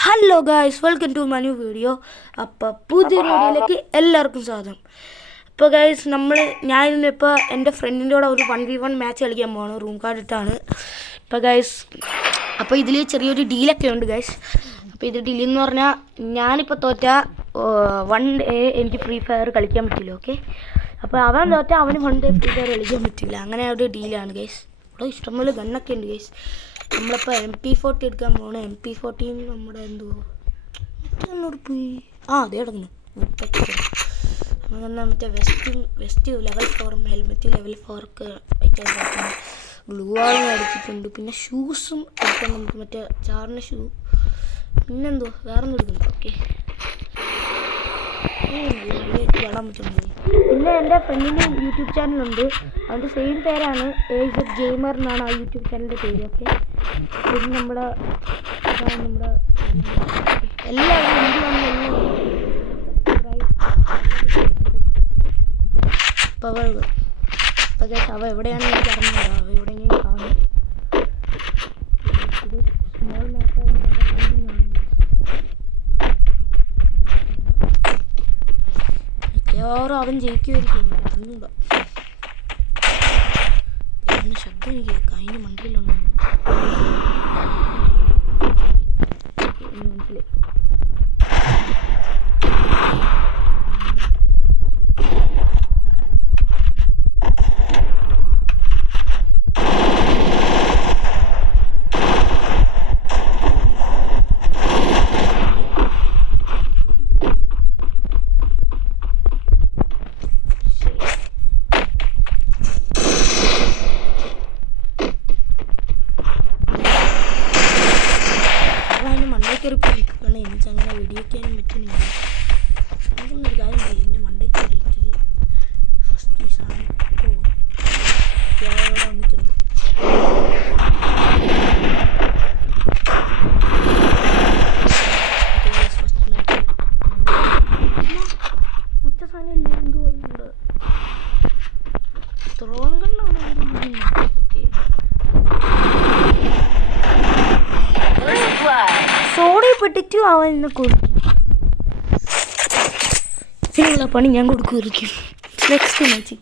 Hello guys, welcome to my new video. അപ്പോൾ പുതിയ വീഡിയോയിലേക്ക് എല്ലാവർക്കും സ്വാഗതം. അപ്പോൾ ഗായ്സ്, ഞാനിന്നിപ്പോൾ എൻ്റെ ഫ്രണ്ടിൻ്റെ കൂടെ ഒരു 1v1 മാച്ച് കളിക്കാൻ പോകണം, റൂം കാർഡ് ഇട്ടാണ്. അപ്പോൾ ഗായ്സ്, അപ്പോൾ ഇതിൽ ചെറിയൊരു ഡീലൊക്കെ ഉണ്ട് ഗായ്സ്. അപ്പോൾ ഇത് ഡീലെന്ന് പറഞ്ഞാൽ ഞാനിപ്പോൾ തോറ്റ 1 day എനിക്ക് ഫ്രീ ഫയർ കളിക്കാൻ പറ്റില്ല. ഓക്കെ, അപ്പോൾ അവൻ തോറ്റ അവന് 1 day ഫ്രീ ഫയർ കളിക്കാൻ പറ്റില്ല. അങ്ങനെ ഒരു ഡീലാണ് ഗായ്സ്. ഇവിടെ ഇഷ്ടംപോലെ ഗണ്ണൊക്കെ ഉണ്ട് ഗായ്സ്. നമ്മളിപ്പോൾ MP40 എടുക്കാൻ പോകണം. MP40 നമ്മുടെ എന്നോട് പോയി അതേ കിടക്കുന്നു. നമ്മൾ മറ്റേ വെസ്റ്റ് ലെവൽ 4 ഹെൽമെറ്റ് ലെവൽ 4 ഒക്കെ വയ്ക്കാൻ ഗ്ലൂ വാളും അടിച്ചിട്ടുണ്ട്. പിന്നെ ഷൂസും എടുക്കാൻ നമുക്ക്, മറ്റേ ചാറിൻ്റെ ഷൂ. പിന്നെന്തോ വേറെ ഒന്നും എടുക്കുന്നു. ഓക്കെ, കാണാൻ പറ്റുന്നത്. പിന്നെ എൻ്റെ ഫ്രണ്ടിൻ്റെ യൂട്യൂബ് ചാനലുണ്ട്, അതിൻ്റെ സെയിം പേരാണ്, AZ ഗെയിമർ എന്നാണ് ആ യൂട്യൂബ് ചാനലിൻ്റെ പേര്. ഓക്കെ, പിന്നെ നമ്മുടെ എല്ലാവരും അവ എവിടെയാണെന്ന് എനിക്ക് അറിഞ്ഞില്ല. അവ എവിടെയെങ്കിലും കാണും. ഇത് സ്മോൾ മാപ്പാണ്. മിക്കവാറും അവൻ ജയിക്കുമായിരിക്കും, അറിഞ്ഞൂടാ. പിന്നെ ശബ്ദം എനിക്ക് കേൾക്കാം, അതിൻ്റെ മണ്ടിയിലുണ്ട്. മനസ്സിലായി. എനിക്കങ്ങനെ വെടിവെക്കാനും പറ്റുന്നില്ല. അതൊന്നൊരു കാര്യം ചെയ്യും, എൻ്റെ മണ്ടയ്ക്ക് കയറിയിട്ട് ഫസ്റ്റ് ഈ സാധനം വന്നിട്ടുണ്ട്. മറ്റേ സാധനം ഇല്ല, എന്തുകൊണ്ട് സോഡയിൽ പെട്ടിട്ട് അവൻ എന്നെ കൊടുക്കും. ഇതിനുള്ള പണി ഞാൻ കൊടുക്കുമായിരിക്കും നെക്സ്റ്റ് മാച്ച്.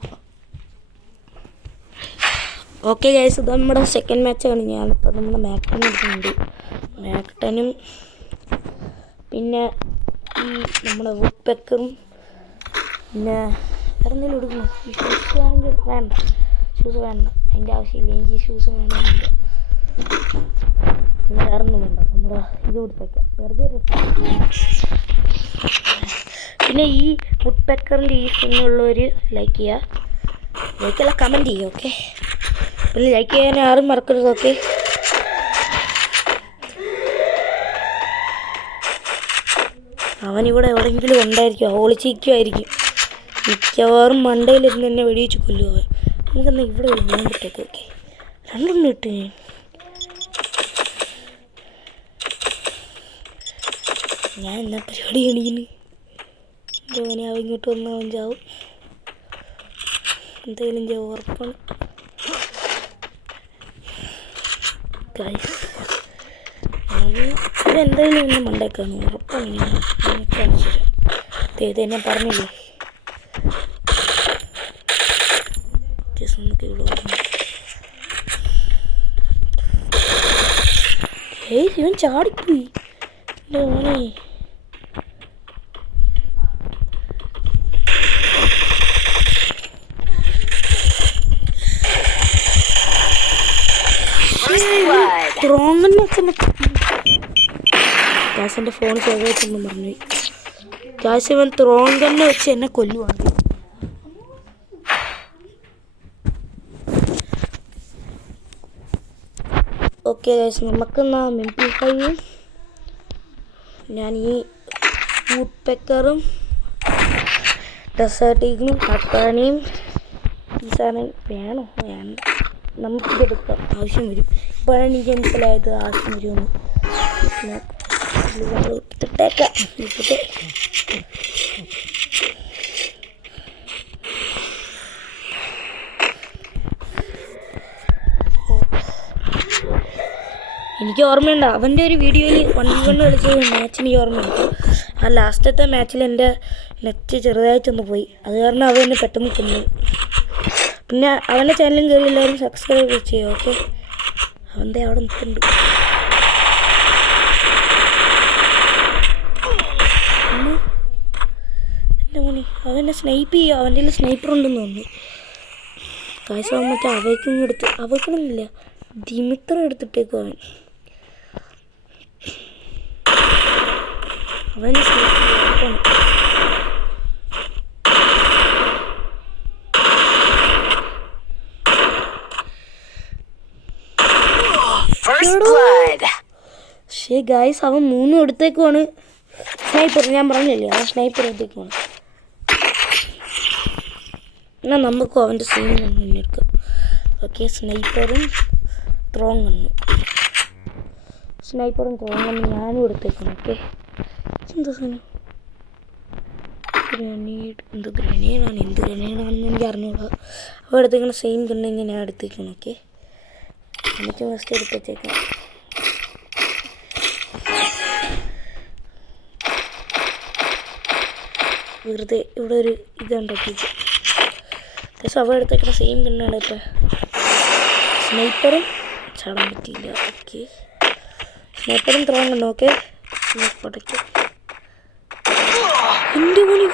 ഓക്കെ ഗൈസ്, ഇത് നമ്മുടെ സെക്കൻഡ് മാച്ചാണ്. ഞാനിപ്പോൾ നമ്മുടെ മാക്ടൻ എടുക്കുന്നുണ്ട്. മാക്ടനും പിന്നെ ഈ നമ്മുടെ വുഡ് പെക്കറും പിന്നെ വേറെ എന്തെങ്കിലും എടുക്കുന്നു. ഈ ഷൂസ് വേണമെങ്കിൽ വേണ്ട, ഷൂസ് വേണ്ട, അതിൻ്റെ ആവശ്യമില്ല. എനിക്ക് ഷൂസ് വേണമെന്നില്ല. പിന്നെ വേറെ ഒന്നും വേണ്ട, നമ്മുടെ ഇത് കൊടുത്തേക്കാം വെറുതെ. പിന്നെ ഈ വുഡ് പെക്കറിൻ്റെ ഈ സ്കിന്നുള്ളവർ ലൈക്ക് ചെയ്യുക, ലൈക്കല്ല കമൻറ്റ് ചെയ്യുക. ഓക്കെ, പിന്നെ ലൈക്ക് ചെയ്യാൻ ആരും മറക്കരുത്. ഓക്കെ, അവനിവിടെ എവിടെയെങ്കിലും ഉണ്ടായിരിക്കും, ഒളിച്ചിരിക്കുമായിരിക്കും. മിക്കവാറും മണ്ടയിലിരുന്ന് എന്നെ വെടിവെച്ച് കൊല്ലുക. നമുക്കെന്നാൽ ഇവിടെ ഒരു ബോംബിട്ടേക്ക്. ഓക്കെ, 2 ഇട്ട് ഞാൻ എന്നാ പരിപാടി കാണിക്കുന്നു. ധോനി അവൻ ഇങ്ങോട്ട് വന്നാൽ അവൻ ചാവും, എന്തെങ്കിലും ചാവും ഉറപ്പാണ്. ഇതെന്തായാലും ഒന്നും മണ്ടേക്കാണ് ഉറപ്പാണ്. ഞാൻ കാണിച്ചു തരാം. ഇത് ഞാൻ പറഞ്ഞില്ലേ, നമുക്ക് ഇവിടെ ഇവൻ ചാടിപ്പോയി. മോനെ ഗാസിൻ്റെ ഫോൺ ചെയ്തെന്ന് പറഞ്ഞു. ഗാസ് ഇവൻ ത്രോൺ തന്നെ വെച്ച് എന്നെ കൊല്ലുവാണ്. ഓക്കെ ഗാസ്, നമുക്കെന്നാ MP5 ഞാൻ ഈ വുഡ് പെക്കറും ഡെസേർട്ട് ഈഗിളും കട്ടാണിയും ഈ സാധനം വേണോ വേണ്ട, നമുക്കിതെടുക്കാം, ആവശ്യം വരും. ഇപ്പോഴാണ് എനിക്ക് മനസ്സിലായത് ആവശ്യം വരുമെന്ന്. ഇട്ടേക്കാം. എനിക്ക് ഓർമ്മയുണ്ട് അവൻ്റെ ഒരു വീഡിയോയിൽ 1v1 കളിച്ച മാച്ച് എനിക്ക് ഓർമ്മയുണ്ട്. ആ ലാസ്റ്റത്തെ മാച്ചിൽ എൻ്റെ നെറ്റ് ചെറുതായിട്ടൊന്ന് പോയി. അത് കാരണം അവൻ എന്നെ പെട്ടെന്ന് കൊന്നു. പിന്നെ അവൻ്റെ ചാനലും കയറി എല്ലാവരും സബ്സ്ക്രൈബ് ചെയ്യും. ഓക്കെ, അവൻ്റെ അവിടെ നിൽക്കുന്നുണ്ട്. എൻ്റെ മോനെ അവനെ സ്നൈപ്പ് ചെയ്യുക. അവൻ്റെ കയ്യിൽ സ്നൈപ്പർ ഉണ്ടെന്ന് തോന്നുന്നു. കാശ് അവൻ മറ്റേ അവയ്ക്കും എടുത്ത് അവയ്ക്കണമെന്നില്ല, ദിമിത്ര എടുത്തിട്ടേക്കും അവൻ. അവന് സ്നൈപ്പർ പക്ഷേ ഗായ്സ് അവൻ 3 എടുത്തേക്കുവാണ്. സ്നൈപ്പർ ഞാൻ പറഞ്ഞില്ലേ, അവൻ സ്നൈപ്പർ എടുത്തേക്കുവാണ്. എന്നാൽ നമുക്കും അവൻ്റെ സീൻ മുന്നെടുക്കാം. ഓക്കെ, സ്നൈപ്പറും ത്രോങ് ഗണ്ണും ഞാനും എടുത്തേക്കണം. ഓക്കെ, എന്താ സാധനം ഗ്രനേഡ്, എന്ത് ഗ്രനേഡാണെന്ന് എനിക്ക് അറിഞ്ഞൂടാ. അവ എടുത്തേക്കണം സെയിം ഗണ്ണ് ഞാൻ എടുത്തേക്കണം. ഓക്കെ, എനിക്ക് ഫസ്റ്റ് എടുത്തേക്കാം. വെറുതെ ഇവിടെ ഒരു ഇതുണ്ടാക്കിയിട്ട് അവ എടുത്തേക്കുന്ന സെയിം ഗണ്ണാണ്. ഇപ്പം സ്നൈപ്പറും ചാടാൻ പറ്റിയില്ല. ഓക്കെ, സ്നൈപ്പറും ത്രോങ് ഗണ്ണും. ഓക്കെ, പടയ്ക്ക് എൻ്റെ മണി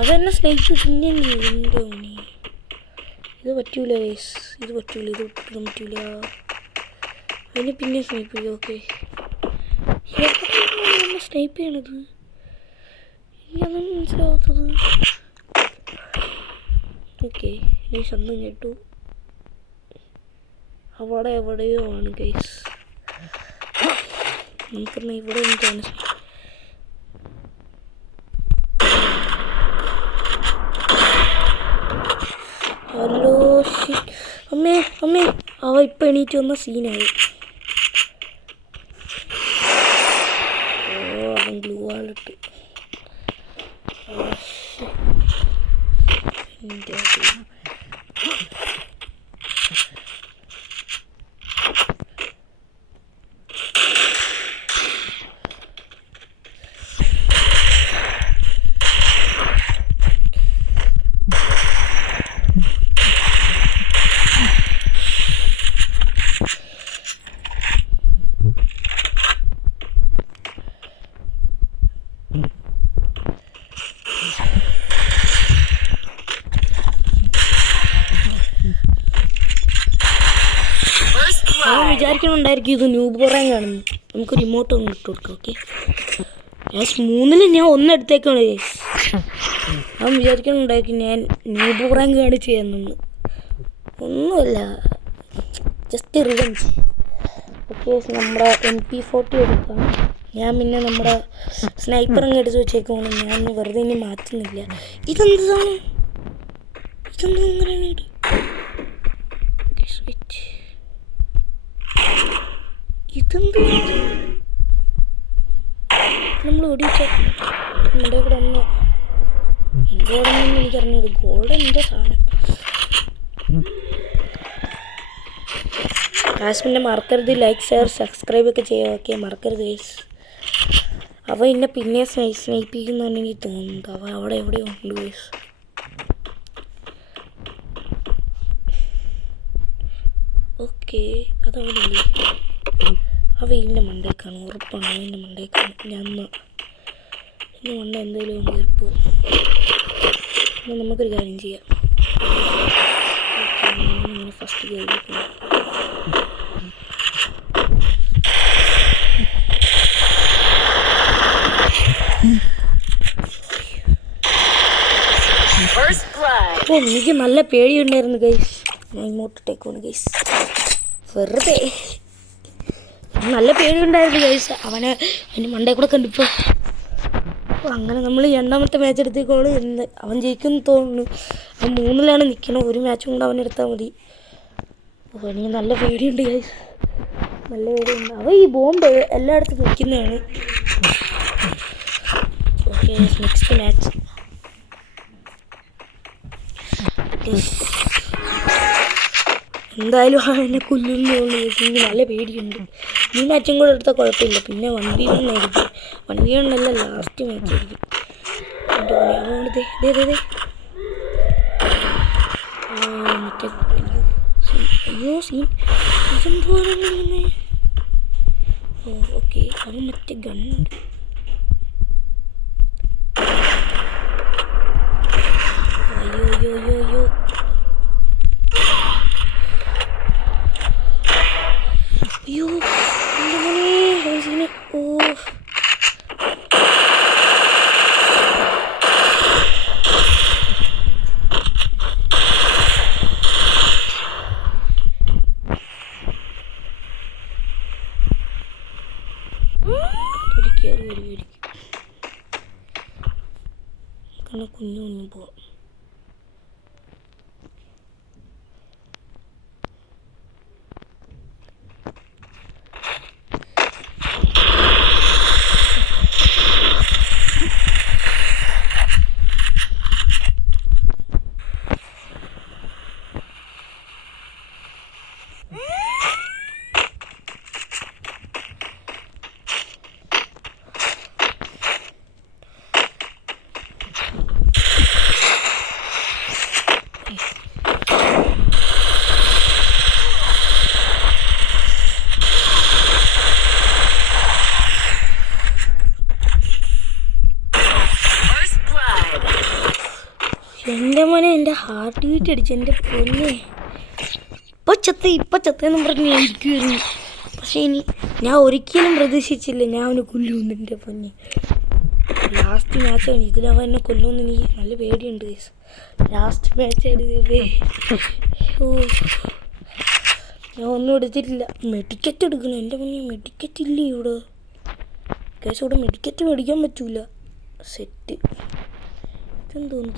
അതെന്നെ സ്നൈപ്പ് പിന്നെ എൻ്റെ മണി. ഇത് പറ്റൂല ഗൈസ്, ഇത് ഒട്ടും പറ്റൂല. അതിന് പിന്നെ സ്നൈപ്പ് ചെയ്യും. ഓക്കെ, സ്നൈപ്പ് ചെയ്യണത് എനിക്കതൊന്നും മനസ്സിലാവാത്തത്. ഓക്കെ, ഇനി ശബ്ദം കേട്ടു. അവിടെ എവിടെയോ ആണ് ഗൈസ്. നമുക്കെന്നാ ഇവിടെ എന്താണ് ഹലോ ഷിറ്റ്. അമ്മേ അവ ഇപ്പം എണീറ്റ് വന്ന സീനായി. അവൻ ഗ്ലൂ വാളിട്ട് വിചാരിക്കണുണ്ടായിരിക്കും ഇത് ന്യൂബ് റാങ്ക് ആണെന്ന്. നമുക്ക് റിമോട്ട് ഒന്ന് ഇട്ട് കൊടുക്കാം. ഓക്കെ ഗ്യാസ് 3-ൽ ഞാൻ 1 എടുത്തേക്കാണ് ഗ്യാസ്. അവൻ വിചാരിക്കണുണ്ടായിരിക്കും ഞാൻ ന്യൂബ് റാങ്ക് കാണിച്ച് ചെയ്യുന്നു. ഒന്നുമല്ല, ജസ്റ്റ് റിവെഞ്ച്. ഓക്കെ, നമ്മുടെ MP40 എടുക്കാം. ഞാൻ പിന്നെ നമ്മുടെ സ്നൈപ്പർ അങ്ങ് എടുത്ത് വെച്ചേക്കാണ്. ഞാൻ വെറുതെ ഇനി മാറ്റുന്നില്ല. ഇതെന്താണ് ഇങ്ങനെ ഇതെന്ത് നമ്മൾ ഓടിച്ച നമ്മുടെ കൂടെ ഒന്ന് എൻ്റെ കൂടെ ഒന്നും എനിക്കറിഞ്ഞത് ഗോൾഡ് എന്തോ സാധനം. പിന്നെ മറക്കരുത് ലൈക്ക് ഷെയർ സബ്സ്ക്രൈബ് ഒക്കെ ചെയ്യുക. ഓക്കെ, മറക്കരുത് ഗൈസ്. അവ എന്നെ പിന്നെ സ്നൈപ്പിക്കുന്നാണ് എനിക്ക് തോന്നുന്നത്. അവ അവിടെ എവിടെയോ ഉണ്ട് ഗൈസ്. ഓക്കെ, അതവിടെ ഇല്ലേ? ആ വെയിലിൻ്റെ മണ്ടേക്കാണ്, ഉറപ്പാണ് വെയിലിൻ്റെ മണ്ടേക്കാണ്. ഞാൻ എൻ്റെ മണ്ട എന്തെങ്കിലും കയറിപ്പോ. എന്നാൽ നമുക്കൊരു കാര്യം ചെയ്യാം. ഓക്കെ, ഞാനിങ്ങനെ ഫസ്റ്റ് കയറിപ്പോ. എനിക്ക് നല്ല പേടിയുണ്ടായിരുന്നു ഗൈസ്. ഞാൻ ഇങ്ങോട്ടിട്ടേക്കാണ് ഗൈസ്. വെറുതെ നല്ല പേടിയുണ്ടായിരുന്നു ഗൈസ്. അവന് മണ്ടേ കൂടെ കണ്ടിപ്പോൾ. അപ്പോൾ അങ്ങനെ നമ്മൾ 2ാമത്തെ മാച്ച് എടുത്തേക്കാണ്. അവൻ ജയിക്കുമെന്ന് തോന്നുന്നു. അവൻ 3-ലാണ് നിൽക്കണം. ഒരു മാച്ചും കൂടെ അവനെടുത്താൽ മതി. അപ്പോൾ എനിക്ക് നല്ല പേടിയുണ്ട് ഗൈസ്, നല്ല പേടിയുണ്ട്. അവൻ ഈ ബോംബ് എല്ലായിടത്തും നിൽക്കുന്നതാണ്. Okay, next match. ഓക്കെ, എന്തായാലും എന്നെ കൊല്ലുന്നതുകൊണ്ട് എനിക്ക് നല്ല പേടിയുണ്ട്. ഈ മാച്ചും കൂടെ എടുത്താൽ കുഴപ്പമില്ല. പിന്നെ 1v1 ആയിരിക്കും. 1v1 അല്ല, ലാസ്റ്റ് മാച്ച് ആയിരിക്കും. അതുകൊണ്ട് മറ്റേ അയ്യോ സീൻ ഇതെന്തുവാണെന്ന്. ഓ ഓക്കെ, അവൻ മറ്റേ ഗണ്ണുണ്ട്. അയ്യോ അയ്യോ അയ്യോ അയ്യോ അയ്യോ എൻ്റെ മോനെ സീന്. ഓ കുഞ്ഞു കുഞ്ഞു പോവാം. എൻ്റെ മോനെ എൻ്റെ ഹാർട്ട് ബീറ്റ് അടിച്ചു. എൻ്റെ പൊന്നെ ഇപ്പം ചത്തെന്നും പറഞ്ഞ് ഞാൻ ഇരിക്കുമായിരുന്നു. പക്ഷേ ഞാൻ ഒരിക്കലും പ്രതീക്ഷിച്ചില്ല ഞാൻ അവനെ കൊല്ലുമെന്ന്. എൻ്റെ പൊന്നെ ലാസ്റ്റ് മാച്ചാണ്. ഇതിലവൻ എന്നെ കൊല്ലുമെന്ന് എനിക്ക് നല്ല പേടിയുണ്ട്. ലാസ്റ്റ് മാച്ചാണ്. ഓ ഞാൻ ഒന്നും എടുത്തിട്ടില്ല. മെഡിക്കറ്റ് എടുക്കണം. എൻ്റെ പൊന്നെ മെഡിക്കറ്റ് ഇല്ലേ ഇവിടെ? കേസ് ഇവിടെ മെഡിക്കറ്റ് മേടിക്കാൻ പറ്റൂല. സെറ്റ് ഇതെന്തോന്നു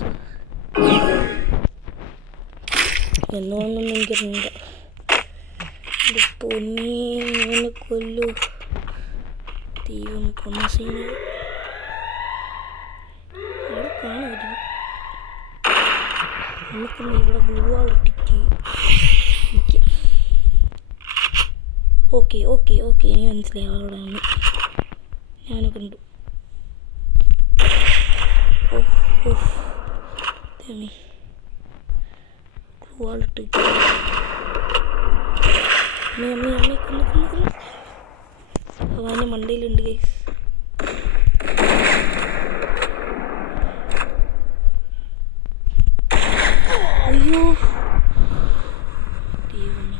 എന്നൊന്നും എനിക്കറിയില്ല. പൊന്നിനെ കൊല്ലു ദൈവം കൊന്ന സീന് അവിടെ കാണുമായിരിക്കും. നമുക്കൊന്ന് ഇവിടെ ഗ്ലൂ ആളിട്ടിക്ക്. ഓക്കെ ഓക്കെ ഓക്കെ ഇനി മനസ്സിലായി അവിടെ ആണ് ഞാനെ കണ്ടു. ഓ ഓ ഗ്ലൂ ആളിട്ട് അവൻ്റെ മണ്ടയിലുണ്ട് ഗൈസ്. അയ്യോ ദൈവമേ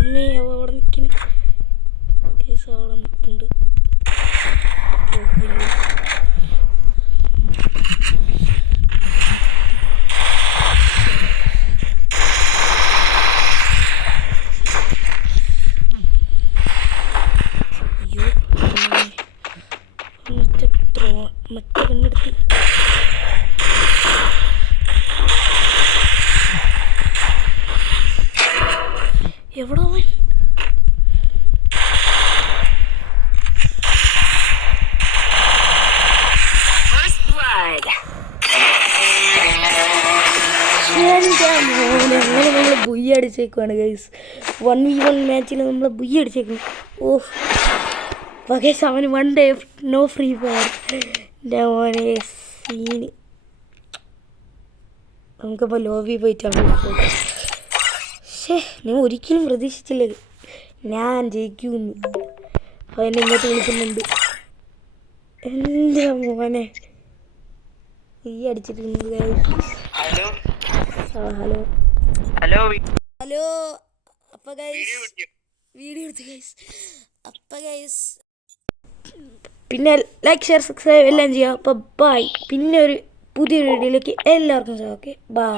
അമ്മേ അവ അവിടെ നിൽക്കുന്നു. കേസ് അവിടെ നിൽക്കുന്നുണ്ട്. മറ്റേ കണ്ണെടുത്ത് എവിടെ അവൻ? അങ്ങനെ നമ്മൾ ബുയ്യ അടിച്ചേക്കുവാണ് ഗൈസ്. 1v1 മാച്ചിൽ നമ്മൾ ബുയ്യ അടിച്ചേക്കുന്നു. ഓഹ് പകേഷ് അവന് 1 day നോ ഫ്രീ ഫയർ. എൻ്റെ മോനെ സീന്. നമുക്കിപ്പോൾ ലോബി പോയിട്ടാണ്. ഞാൻ ഒരിക്കലും പ്രതീക്ഷിച്ചില്ല ഞാൻ ജയിക്കുമെന്ന്. അവൻ ഇങ്ങോട്ട് വിളിക്കുന്നുണ്ട്. എൻ്റെ മോനെ ഈ അടിച്ചിട്ടുണ്ട്. Hello hello hello. അപ്പോൾ ഗൈസ് വീഡിയോ എടുത്ത് ഗൈസ്. അപ്പോൾ ഗൈസ് പിന്നെ ലൈക്ക് ഷെയർ സബ്സ്ക്രൈബ് എല്ലാം ചെയ്യുക. അപ്പോൾ ബൈ. പിന്നെ ഒരു പുതിയൊരു വീഡിയോയിലേക്ക് എല്ലാവർക്കും ഓക്കെ ബൈ.